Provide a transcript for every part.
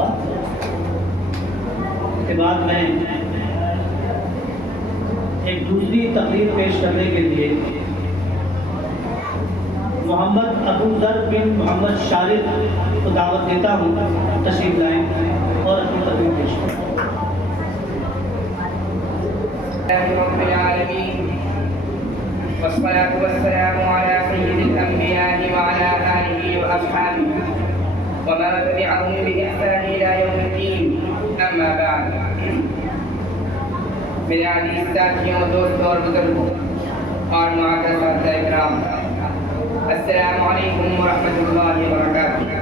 ہوا۔ اس کے بعد میں ایک دوسری تقریر پیش کرنے کے لیے محمد ابو ذر بن محمد شارد کو دعوت دیتا ہوں، تشریف لائیں اور اپنی تقریر پیش کریں۔ رب العالمین والصلاة والسلام على سید الانبیاء وعلى آلہ واصحابہ وما تبعهم بإحسان إلى يوم الدین، اما بعد۔ میرے عزیز ساتھیوں، دوستوں اور بزرگوں اور معزز اساتذہ اکرام، السلام علیکم ورحمۃ اللہ وبرکاتہ۔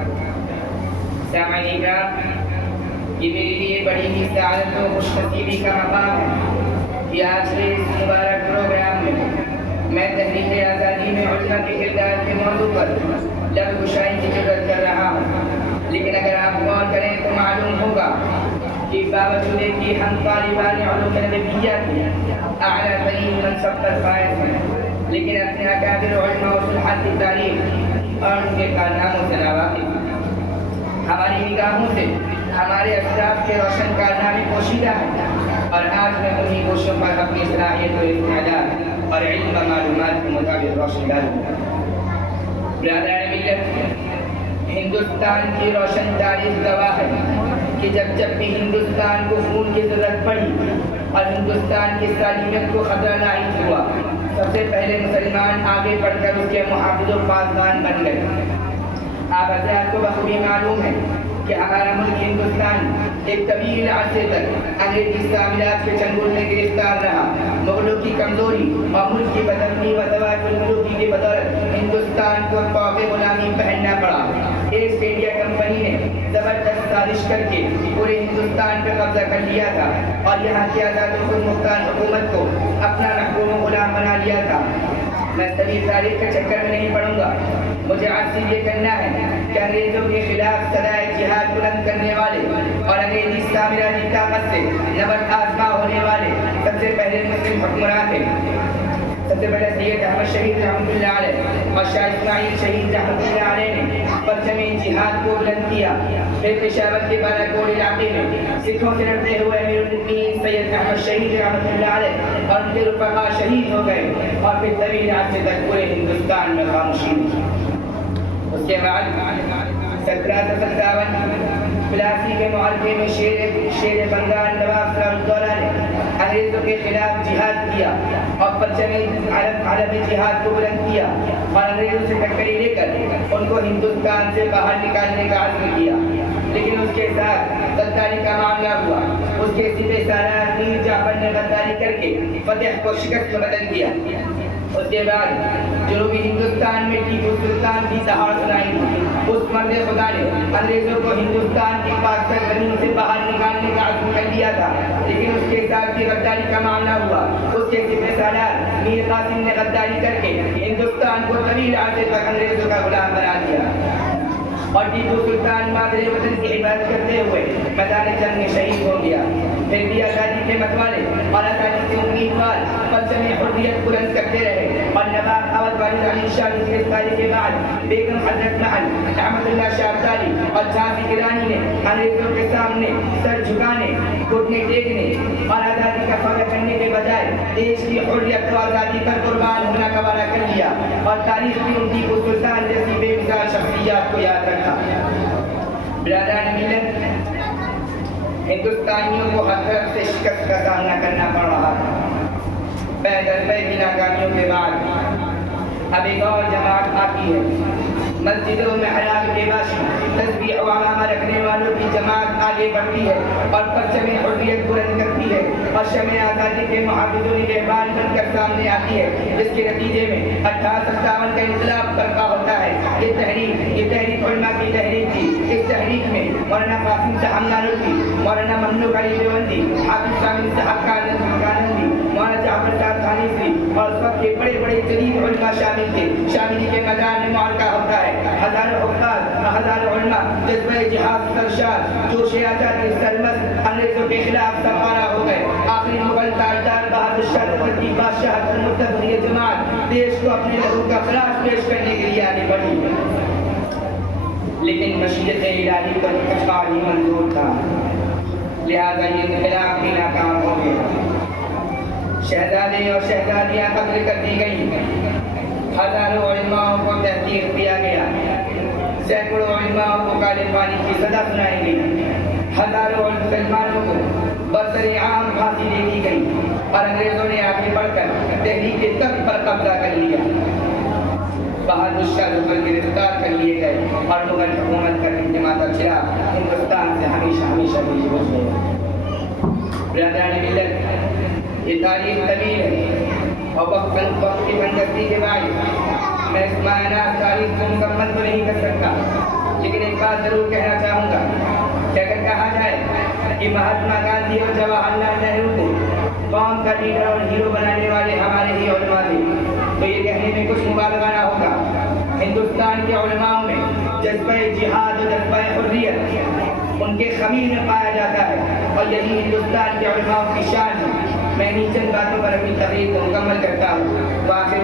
سامعین اکرام، یہ میرے لیے بڑی ہی سعادت و خوش نصیبی کا مقام ہے کہ آج کے اس مبارک پروگرام میں تحریک آزادی میں علماء کے کردار کے موضوع پر لفظ گشائی کی ضرورت کر رہا ہوں، لیکن اگر آپ غور کریں تو معلوم ہوگا کہ باوجود کہ ہم طالبان علوم نبویہ کے اعلیٰ ترین منصب پر فائز ہیں، لیکن اپنے اکابر علماء و صلحاء کی تاریخ اور ان کے کارناموں سے ناواقف۔ ہماری نگاہوں سے ہمارے اسلاف کے روشن کارنامے پوشیدہ ہیں، اور آج میں انہی کوششوں پر اپنی صلاحیت و استعداد اور علم و معلومات کے مطابق روشنی ڈالوں گا۔ برادران ملت، ہندوستان کی روشن تاریخ گواہ ہے کہ جب بھی ہندوستان کو خون کی ضرورت پڑی اور ہندوستان کی سالمیت کو خطرہ لاحق ہوا، سب سے پہلے مسلمان آگے بڑھ کر اس کے محافظ و پاسبان بن گئے۔ آپ حضرات کو بخوبی معلوم ہے کہ ہمارا ملک ہندوستان ایک طویل عرصے تک انگریزی استعمارات کے چنگل میں گرفتار رہا۔ مغلوں کی کمزوری اور ملک کی بدامنی و طوائف الملوکی کی بدولت ہندوستان کو طوق غلامی پہننا پڑا۔ ایسٹ انڈیا کمپنی نے زبردست سازش کر کے پورے ہندوستان پہ قبضہ کر لیا تھا اور یہاں کی آزاد و خود مختار حکومت کو اپنا محکوم و غلام بنا لیا تھا۔ میں سبھی تاریخ کے چکر میں نہیں پڑوں گا، مجھے آج سے یہ کرنا ہے کہ انگریزوں کے خلاف صدائے جہاد بلند کرنے والے اور انگریزی استعماراتی طاقت سے نبرد آزما ہونے والے سب سے پہلے مسلم حکمران تھے۔ سب سے پہلے سید احمد شہید رحمۃ اللہ علیہ اور شاہ اسماعیل شہید رحمۃ اللہ علیہ نے پرچم جہاد کو بلند کیا۔ پھر پشاور کے بالاکوٹ علاقے میں سکھوں سے لڑتے ہوئے امیر المؤمنین سید احمد شہید رحمۃ اللہ علیہ اور ان کے رفقا شہید ہو گئے، اور پھر طویل عرصے تک پورے ہندوستان میں خاموشی تھی۔ اس کے بعد 1757 پلاسی کے معاہدے میں شیر بنگال نواب سراج الدولہ نے انگریزوں کے خلاف جہاد کیا اور پرچم عرب جہاد کو بلند کیا اور انگریزوں سے ٹکری لے کر ان کو ہندوستان سے باہر نکالنے کا عزم کیا، لیکن اس کے ساتھ غداری کا معاملہ ہوا۔ اس کے سپہ سالار میر جعفر نے غداری کر کے فتح کو شکست میں بدل دیا۔ اس کے بعد جنوبی ہندوستان میں ٹیپو سلطان کی دہاڑ سنائی تھی۔ اس مرد خدا نے انگریزوں کو ہندوستان کی پاک زمین سے باہر نکالنے کا عزم کر لیا تھا، لیکن اس کے ساتھ بھی غداری کا معاملہ ہوا۔ اس کے سپہ سالار میر قاسم نے غداری کر کے ہندوستان کو طویل عرصے تک انگریزوں کا غلام بنا دیا، اور ٹیپو سلطان مادر وطن کی حفاظت کرتے ہوئے میدان جنگ میں شہید ہو گیا۔ پھر بھی آزادی کے متوالے اور آزادی کے امیدوار پرچم حریت بلند کرتے رہے، اور نواب اودھ والد علی شاہ کی گرفتاری کے بعد بیگم حضرت محل احمد اللہ شاہ ابدالی اور جھانسی کی رانی نے انگریزوں کے سامنے سر جھکانے، گھٹنے ٹیکنے اور آزادی کا فخر کرنے کے بجائے دیش کی حریت و آزادی پر قربان ہونا کا وعدہ کر لیا، اور تاریخ بھی ان کی سلطان جیسی بے مثال شخصیات کو یاد رکھا۔ برادران ملت، ہندوستانیوں کو ہر طرف سے شکست کا سامنا کرنا پڑ رہا تھا۔ پیدل پہ کی ناکامیوں کے بعد اب ایک اور جماعت آتی ہے۔ مسجدوں میں حرام لباسی تسبیح و علامہ رکھنے والوں کی جماعت آگے بڑھتی ہے اور پرچم حریت بلند کرتی ہے، اور شمع آزادی کے محافظ و نگہبان بن کر سامنے آتی ہے، جس کے نتیجے میں 1857 کا انقلاب برپا ہوتا ہے۔ یہ تحریک علماء کی تحریک تھی۔ اس تحریک میں مولانا قاسم صاحب نانوتوی، مولانا ممنوع علی دیوبندی، حافظ شامل صاحب کانندی، مولانا جعفر صاحب تھانیسری اور اس وقت کے بڑے بڑے جلیل علماء شامل تھے۔ شاملی کے میدان میں معرکہ ہوتا ہے، ہزاروں حفاظ، ہزاروں علماء جذبہ جہاد سرشار، جوش آزادی سرمست انگریزوں کے خلاف سرپارہ ہو گئے۔ آخری مغل تاجدار بہادر شاہ ظفر کی بادشاہت پر متحد یہ جماعت دیش کو اپنے لہو کا خراج پیش کرنے کے لیے آگے بڑھی، لیکن مشیت الہی پر کچھ ہی منظور تھا، لہذا یہ انقلاب بھی ناکام ہو گیا۔ شہزادے اور شہزادیاں قتل کر دی گئیں، ہزاروں علماء کو تحقیر کیا گیا، سینکڑوں علماء کو کالے پانی کی سزا سنائی گئی، ہزاروں مسلمانوں کو برسر عام پھانسی دے دی گئی، اور انگریزوں نے آگے بڑھ کر تحریک تب پر قبضہ کر لیا۔ بہادر شاہ ظفر گرفتار کر لیے گئے اور مغل حکومت کا انتمادہ چراغ ہندوستان سے ہمیشہ ہمیشہ کے لیے بجھ گیا۔ برادران ملت، یہ تاریخ طویل ہے اور وقت کی بندستی کے باعث میں اس معنی تاریخ کو مکمل تو نہیں کر سکتا، لیکن ایک بات ضرور کہنا چاہوں گا کہ اگر کہا جائے کہ مہاتما گاندھی اور جواہر لال نہرو کو قوم کا لیڈر اور ہیرو بنانے والے ہمارے ہی علماء تھے، تو یہ کہنے میں کچھ مبالغہ نہ ہوگا۔ ہندوستان کے علماء میں جذبہ جہاد اور جذبہ حریت ان کے خمیر میں پایا جاتا ہے، اور یہی ہندوستان کے علماء کی شان ہے۔ میں انہیں چند باتوں پر اپنی تقریر کو مکمل کرتا ہوں۔ تو آخر